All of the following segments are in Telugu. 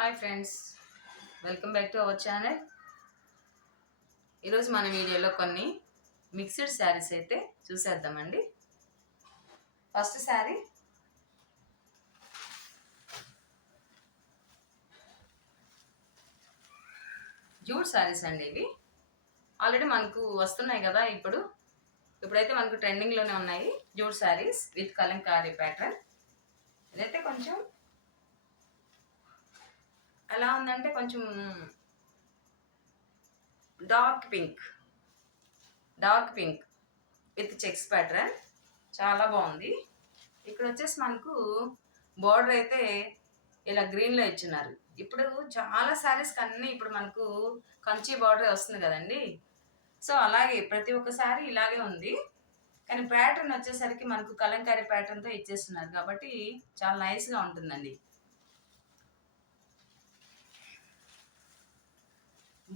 Hi friends, welcome back to our channel. ఈరోజు మన వీడియోలో కొన్ని మిక్స్డ్ శారీస్ అయితే చూసేద్దామండి. ఫస్ట్ శారీ జూట్ శారీస్ అండి. ఇవి ఆల్రెడీ మనకు వస్తున్నాయి కదా. ఇప్పుడైతే మనకు ట్రెండింగ్లోనే ఉన్నాయి jute saris with Kalamkari pattern. ఇదైతే కొంచెం ఎలా ఉందంటే కొంచెం dark pink with checks pattern, చాలా బాగుంది. ఇక్కడ వచ్చేసి మనకు బార్డర్ అయితే ఇలా గ్రీన్లో ఇచ్చినారు. ఇప్పుడు చాలా శారీస్కి అన్నీ ఇప్పుడు మనకు కంచి బార్డర్ వస్తుంది కదండి. సో అలాగే ప్రతి ఒక్క శారీ ఇలాగే ఉంది, కానీ ప్యాటర్న్ వచ్చేసరికి మనకు కలంకారీ ప్యాటర్న్తో ఇచ్చేస్తున్నారు కాబట్టి చాలా నైస్గా ఉంటుందండి.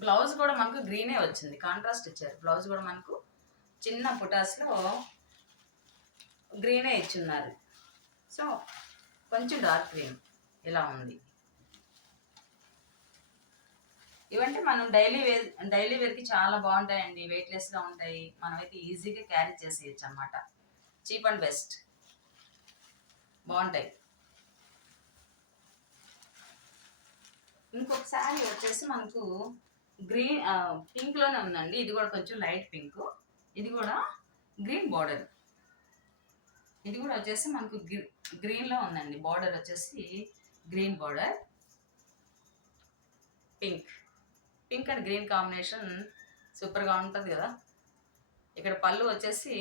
బ్లౌజ్ కూడా మనకు గ్రీనే వచ్చింది, కాంట్రాస్ట్ ఇచ్చారు. బ్లౌజ్ కూడా మనకు చిన్న పుటాస్లో గ్రీనే ఇచ్చున్నారు. సో కొంచెం డార్క్ గ్రీన్ ఇలా ఉంది. ఇవంటే మనం డైలీ వేర్కి చాలా బాగుంటాయండి. వెయిట్లెస్గా ఉంటాయి, మనమైతే ఈజీగా క్యారీ చేసేయచ్చు అన్నమాట. చీప్ అండ్ బెస్ట్, బాగుంటాయి. ఇంకొక శారీ వచ్చేసి మనకు పింక్లోనే ఉందండి. ఇది కూడా కొంచెం లైట్ పింక్, ఇది కూడా గ్రీన్ బార్డర్. ఇది కూడా వచ్చేసి మనకు గ్రీన్లో ఉందండి. బార్డర్ వచ్చేసి green border, pink and green combination సూపర్గా ఉంటుంది కదా. ఇక్కడ పళ్ళు వచ్చేసి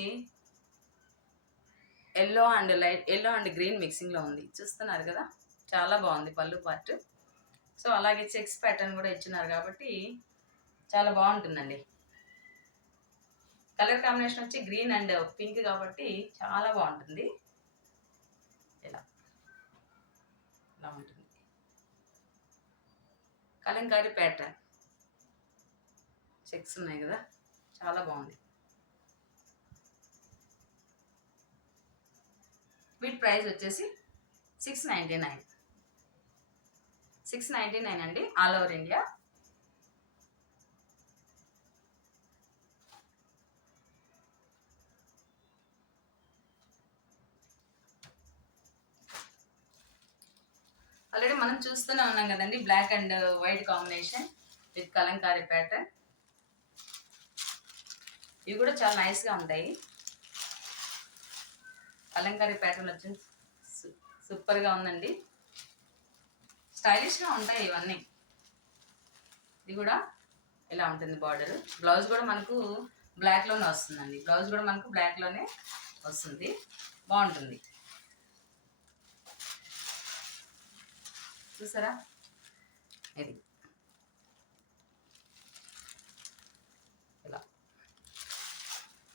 ఎల్లో అండ్ గ్రీన్ మిక్సింగ్లో ఉంది, చూస్తున్నారు కదా. చాలా బాగుంది పళ్ళు పార్ట్. సో అలాగే చెక్స్ ప్యాటర్న్ కూడా ఇచ్చినారు కాబట్టి చాలా బాగుంటుందండి. కలర్ కాంబినేషన్ వచ్చి గ్రీన్ అండ్ పింక్ కాబట్టి చాలా బాగుంటుంది. ఇలా ఉంటుంది కలంకారీ ప్యాటర్న్, చెక్స్ ఉన్నాయి కదా, చాలా బాగుంది. వీటి ప్రైస్ వచ్చేసి $699 అండి, ఆల్ ఓవర్ ఇండియా. ఆల్రెడీ మనం చూస్తూనే ఉన్నాం కదండి, black and white combination with Kalamkari pattern. ఇవి కూడా చాలా నైస్గా ఉంటాయి. కలంకారీ ప్యాటర్న్ వచ్చి సూపర్గా ఉందండి, స్టైలిష్గా ఉంటాయి ఇవన్నీ. ఇది కూడా ఇలా ఉంటుంది బార్డర్. బ్లౌజ్ కూడా మనకు బ్లాక్లోనే వస్తుందండి. వస్తుంది, బాగుంటుంది. చూసారా, ఇది ఇలా.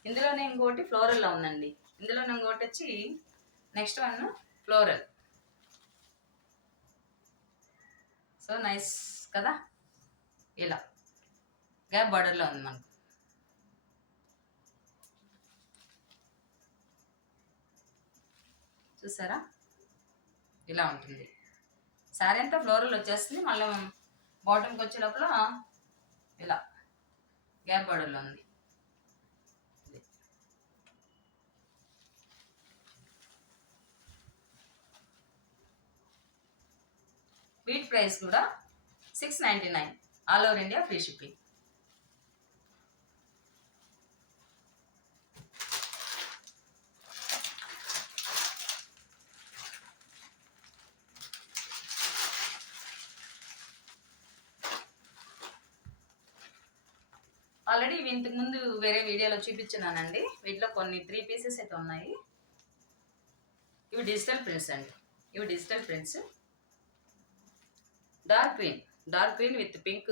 ఇందులోనే ఇంకోటి ఫ్లోరల్లో ఉందండి. ఇందులోనే ఇంకోటి వచ్చి next one floral. So nice కదా. ఇలా గ్యాప్ బార్డర్లో ఉంది మనకు. చూసారా, ఇలా ఉంటుంది. శారీ అంతా ఫ్లోరల్ వచ్చేస్తుంది. మళ్ళీ బాటమ్కి వచ్చే లోపల ఇలా గ్యాప్ బార్డర్లో ఉంది. వీటి ప్రైస్ కూడా $699, all over India, free shipping. Already ఇవి ఇంతకుముందు వేరే వీడియోలో చూపించినానండి. వీటిలో కొన్ని 3 పీసెస్ అయితే ఉన్నాయి. ఇవి డిజిటల్ ప్రింట్స్ అండి. Dark green with pink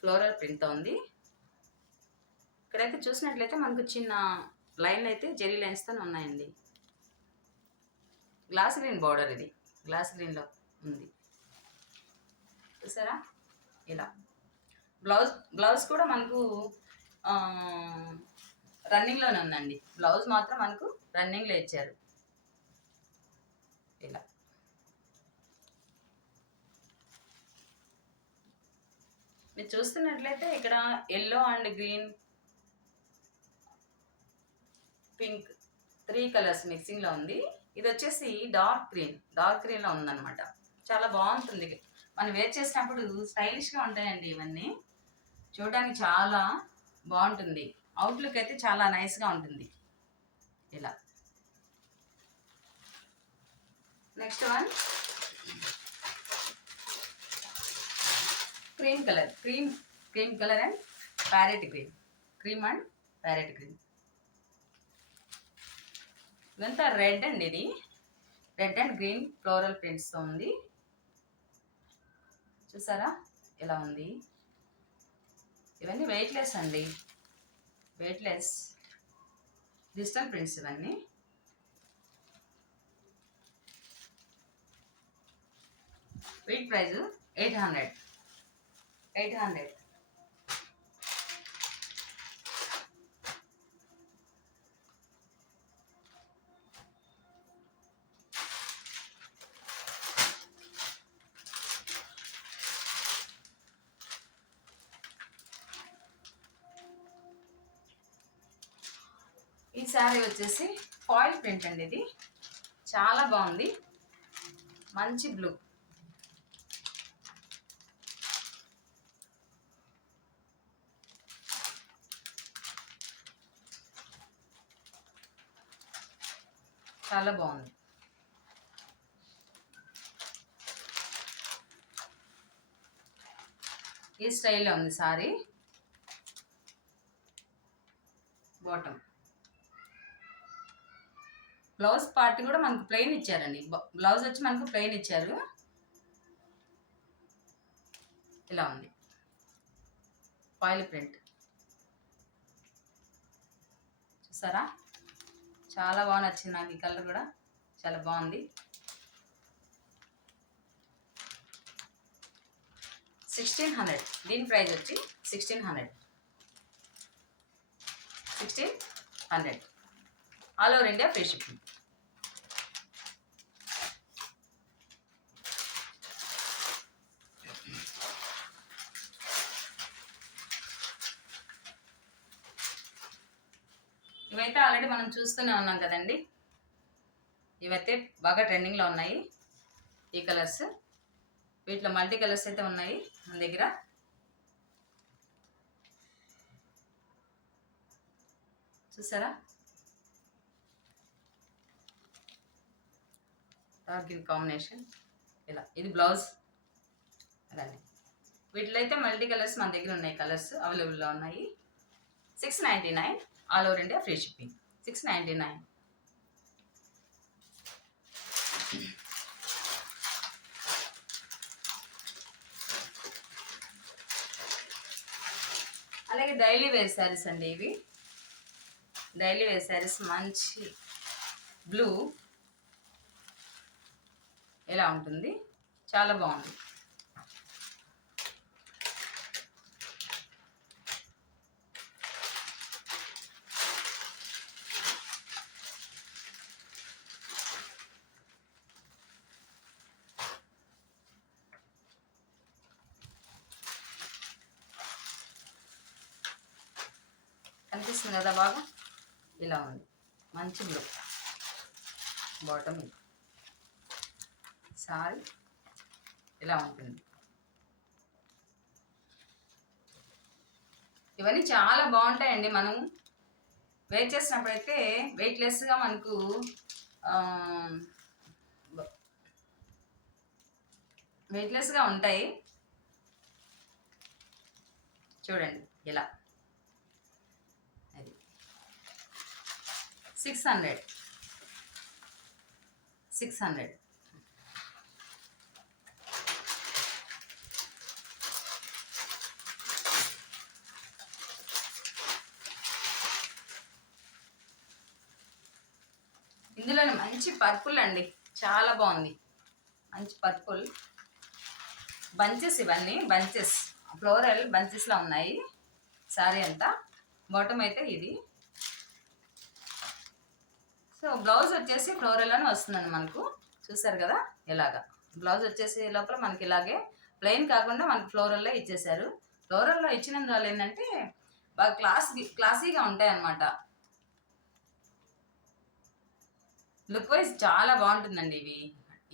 floral ప్రింట్తో ఉంది. ఇక్కడైతే చూసినట్లయితే మనకు చిన్న లైన్లు అయితే జెరీ లైన్స్తో ఉన్నాయండి. గ్లాస్ గ్రీన్ బార్డర్, ఇది గ్లాస్ గ్రీన్లో ఉంది. చూసారా, ఇలా. బ్లౌజ్ కూడా మనకు రన్నింగ్లోనే ఉందండి. బ్లౌజ్ మాత్రం మనకు రన్నింగ్లో ఇచ్చారు. ఇలా మీరు చూస్తున్నట్లయితే ఇక్కడ yellow and green, pink 3 colours మిక్సింగ్లో ఉంది. ఇది వచ్చేసి డార్క్ గ్రీన్లో ఉందన్నమాట. చాలా బాగుంటుంది. మనం వేర్ చేసినప్పుడు స్టైలిష్గా ఉంటాయండి ఇవన్నీ. చూడడానికి చాలా బాగుంటుంది. అవుట్లుక్ అయితే చాలా నైస్గా ఉంటుంది. ఇలా next one cream colour and parrot green. Cream and parrot green. ఇదంతా రెడ్ అండి. ఇది రెడ్ అండ్ గ్రీన్ ఫ్లోరల్ ప్రింట్స్తో ఉంది. చూసారా ఎలా ఉంది? ఇవన్నీ వెయిట్లెస్ అండి, వెయిట్లెస్ డిజిటల్ ప్రింట్స్ ఇవన్నీ. వీటి ప్రైస్ 800. ఈ శారీ వచ్చేసి ఫాయిల్ ప్రింట్ అండి. ఇది చాలా బాగుంది. మంచి బ్లూ. చాలా బాగుంది. ఈ స్టైల్లో ఉంది సారీ. బాటమ్ బ్లౌజ్ పార్ట్ కూడా మనకు ప్లెయిన్ ఇచ్చారండి. బ్లౌజ్ వచ్చి మనకు ప్లెయిన్ ఇచ్చారు. ఇలా ఉంది ఫాయిల్ ప్రింట్. చూసారా చాలా బాగా నచ్చింది నాకు. ఈ కలర్ కూడా చాలా బాగుంది. 1600. దీని ప్రైస్ వచ్చి 1600. All over India free shipping. ఇవైతే ఆల్రెడీ మనం చూస్తూనే ఉన్నాం కదండి. ఇవైతే బాగా ట్రెండింగ్లో ఉన్నాయి ఈ కలర్స్. వీటిలో మల్టీ కలర్స్ అయితే ఉన్నాయి మన దగ్గర. చూసారా డార్క్ గ్రీన్ కాంబినేషన్. ఇలా ఇది బ్లౌజ్. అలాగే వీటిలో అయితే మల్టీ కలర్స్ మన దగ్గర ఉన్నాయి. కలర్స్ అవైలబుల్లో ఉన్నాయి. 699. All over India free shipping. 699. అలాగే డైలీ వేర్ శారీస్ అండి. ఇవి డైలీ వేర్ శారీస్. మంచి బ్లూ ఎలా ఉంటుంది, చాలా బాగుంది. కనిపిస్తుంది కదా బాగా? ఇలా ఉంది మంచి బ్లూ. బాటమ్ సారీ ఇలా ఉంటుంది. ఇవన్నీ చాలా బాగుంటాయండి. మనం వేర్ చేసినప్పుడైతే వెయిట్లెస్గా మనకు వెయిట్లెస్గా ఉంటాయి. చూడండి ఇలా. అది 600. ఇందులోనే మంచి పర్పుల్ అండి, చాలా బాగుంది. మంచి పర్పుల్ బంచెస్. ఇవన్నీ బంచెస్, ఫ్లోరల్ బంచెస్లో ఉన్నాయి సారీ అంతా. బాటమ్ అయితే ఇది. సో బ్లౌజ్ వచ్చేసి ఫ్లోరల్ అని వస్తుందండి మనకు. చూసారు కదా ఇలాగా. బ్లౌజ్ వచ్చేసి లోపల మనకి ఇలాగే ప్లెయిన్ కాకుండా మనకు ఫ్లోరల్లో ఇచ్చేసారు. ఫ్లోరల్లో ఇచ్చినందువల్ల ఏంటంటే బాగా క్లాసీగా ఉంటాయి అన్నమాట. లుక్ వైజ్ చాలా బాగుంటుందండి ఇవి.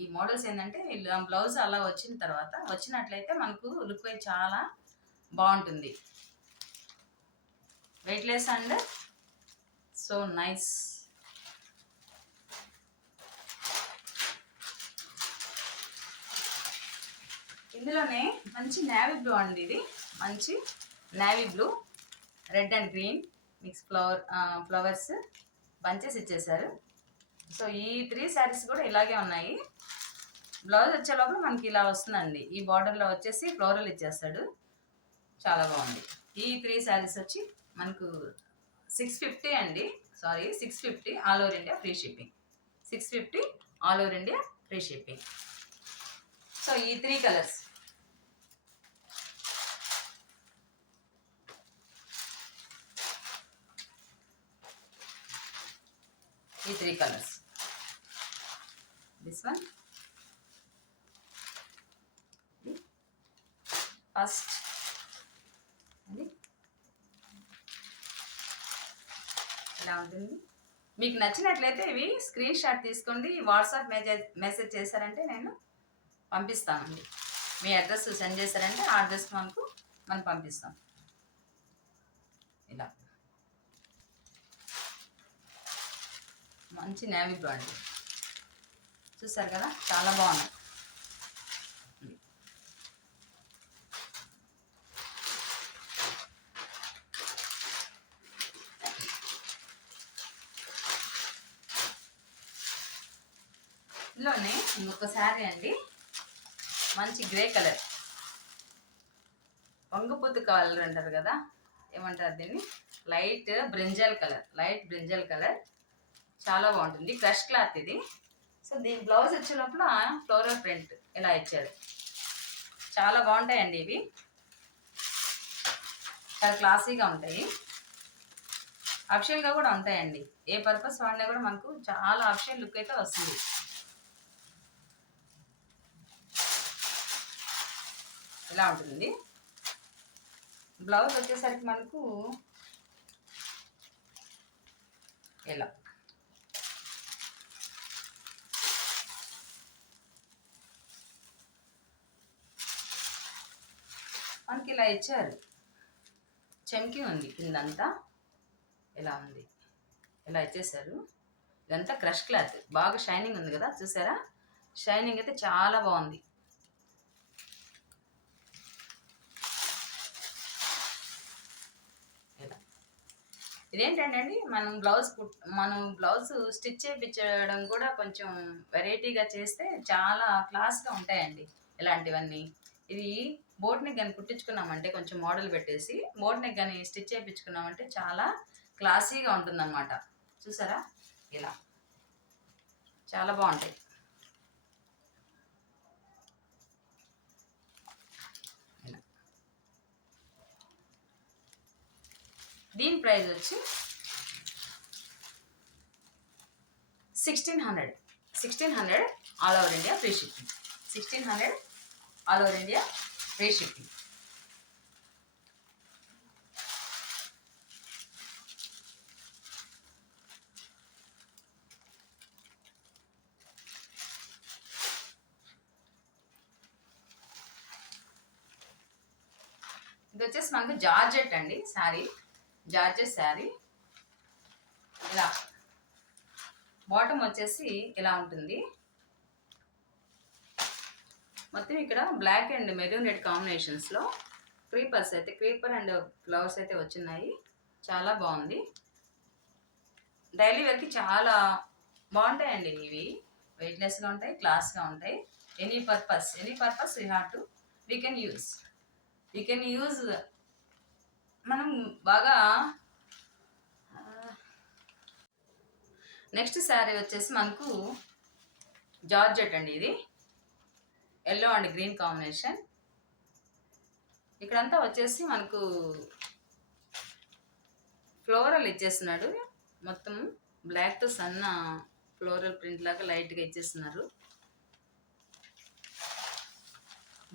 ఈ మోడల్స్ ఏంటంటే బ్లౌజ్ అలా వచ్చినట్లయితే మనకు లుక్ వైజ్ చాలా బాగుంటుంది. Weightless and so nice. ఇందులోనే మంచి నేవీ బ్లూ అండి, ఇది మంచి navy blue, red and green mix flowers bunches ఇచ్చేసారు. సో ఈ 3 శారీస్ కూడా ఇలాగే ఉన్నాయి. బ్లౌజ్ వచ్చే లోపల మనకి ఇలా వస్తుందండి. ఈ బార్డర్లో వచ్చేసి ఫ్లోరల్ ఇచ్చేస్తాడు, చాలా బాగుంది. ఈ 3 శారీస్ వచ్చి మనకు 650 అండి, sorry 650 all over India free shipping. 650 all over India free shipping. So ఈ 3 కలర్స్, ఈ 3 కలర్స్, దిస్ వన్ ఫస్ట్, ఇలా ఉంటుంది. మీకు నచ్చినట్లయితే ఇవి స్క్రీన్ షాట్ తీసుకోండి, వాట్సాప్ మెసేజ్ చేశారంటే నేను పంపిస్తానండి. మీ అడ్రస్ సెండ్ చేశారంటే ఆ అడ్రస్ మనం పంపిస్తాం. ఇలా మంచి నేవీ బ్లూ అండి, చూసారు కదా, చాలా బాగున్నాయి. ఇందులోనే ఇంకొక శారీ అండి, మంచి గ్రే కలర్, వంగపొత్తు కలర్ అంటారు కదా, ఏమంటారు దీన్ని, లైట్ బ్రింజల్ కలర్, చాలా బాగుంటుంది. క్రష్ క్లాత్ ఇది. సో దీని బ్లౌజ్ వచ్చే లోపల ఫ్లోరల్ ప్రింట్ ఇలా ఇచ్చారు, చాలా బాగుంటాయండి ఇవి, చాలా క్లాసీగా ఉంటాయి. అఫిషియల్గా కూడా ఉంటాయండి, ఏ పర్పస్ వాడినా కూడా మనకు చాలా అఫిషియల్ లుక్ అయితే వస్తుంది. ఇలా ఉంటుంది. బ్లౌజ్ వచ్చేసరికి మనకు ఇలా మనకి ఇలా ఇచ్చారు, చెంకి ఉంది కిందంతా, ఇలా ఉంది, ఇలా ఇచ్చేసారు. ఇదంతా క్రష్ క్లాత్, బాగా షైనింగ్ ఉంది కదా, చూసారా, షైనింగ్ అయితే చాలా బాగుంది. ఇదేంటంటే అండి, మనం బ్లౌజ్ స్టిచ్ చేయించడం కూడా కొంచెం వెరైటీగా చేస్తే చాలా క్లాస్గా ఉంటాయండి ఇలాంటివన్నీ. ఇది బోట్ నెక్ కానీ కుట్టించుకున్నామంటే, కొంచెం మోడల్ పెట్టేసి బోట్ నెక్ కానీ స్టిచ్ చేయించుకున్నామంటే చాలా క్లాసీగా ఉంటుందన్నమాట. చూసారా, ఇలా చాలా బాగుంటాయి. దీని ప్రైస్ వచ్చి 1600 all over India free shipping. 1600 all over India free shipping. ఇది వచ్చేసి మనకు జార్జెట్ అండి శారీ, జార్జెట్ శారీ. ఇలా బాటమ్ వచ్చేసి ఇలా ఉంటుంది. మొత్తం ఇక్కడ బ్లాక్ అండ్ మెరూన్ రెడ్ కాంబినేషన్స్లో క్రీపర్ అండ్ ఫ్లవర్స్ అయితే వచ్చినాయి, చాలా బాగుంది. డైలీ వేర్కి చాలా బాగుంటాయండి ఇవి, వెయిట్లెస్గా ఉంటాయి, క్లాస్గా ఉంటాయి. Any purpose we can use మనం బాగా. నెక్స్ట్ శారీ వచ్చేసి మనకు జార్జెట్ అండి, ఇది ఎల్లో అండ్ గ్రీన్ కాంబినేషన్. ఇక్కడంతా వచ్చేసి మనకు ఫ్లోరల్ ఇచ్చేస్తున్నాడు, మొత్తం బ్లాక్తో సన్న ఫ్లోరల్ ప్రింట్ లాగా లైట్గా ఇచ్చేస్తున్నారు.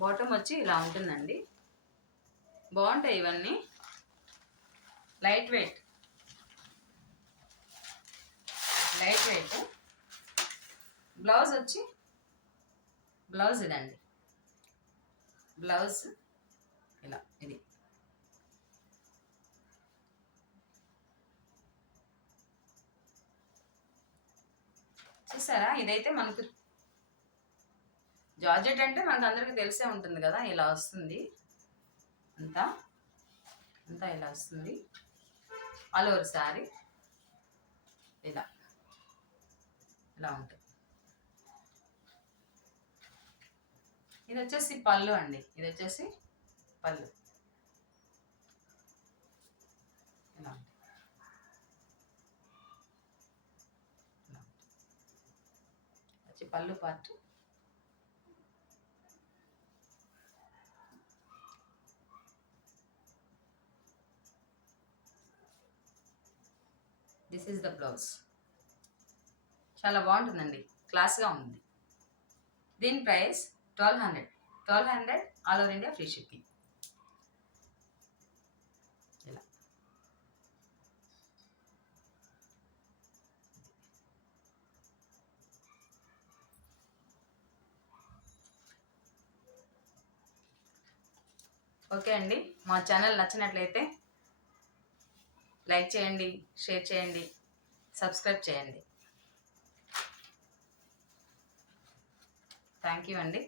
బాటమ్ వచ్చి ఇలా ఉంటుందండి. బాగుంటాయి ఇవన్నీ, లైట్ వెయిట్. బ్లౌజ్ వచ్చి బ్లౌజ్ ఇదండి, బ్లౌజ్ ఇలా ఇది. చూసారా, ఇదైతే మనకు జార్జెట్ అంటే మనకు అందరికీ తెలిసే ఉంటుంది కదా, ఇలా వస్తుంది అంతా అంతా ఇలా వస్తుంది ఆల్ ఓవర్ శారీ. ఇలా ఇలా ఉంటుంది. ఇది వచ్చేసి పళ్ళు అండి, ఇది వచ్చేసి పళ్ళు ఇలా ఉంటుంది. వచ్చి పళ్ళు part. This is the blouse. చాలా బాగుంటుందండి, క్లాస్గా ఉంది. దీని price 1200 all over India free shipping. ఇలా ఓకే అండి, మా ఛానల్ నచ్చినట్లయితే లైక్ చేయండి, షేర్ చేయండి, సబ్స్క్రైబ్ చేయండి. థ్యాంక్ యూ అండి.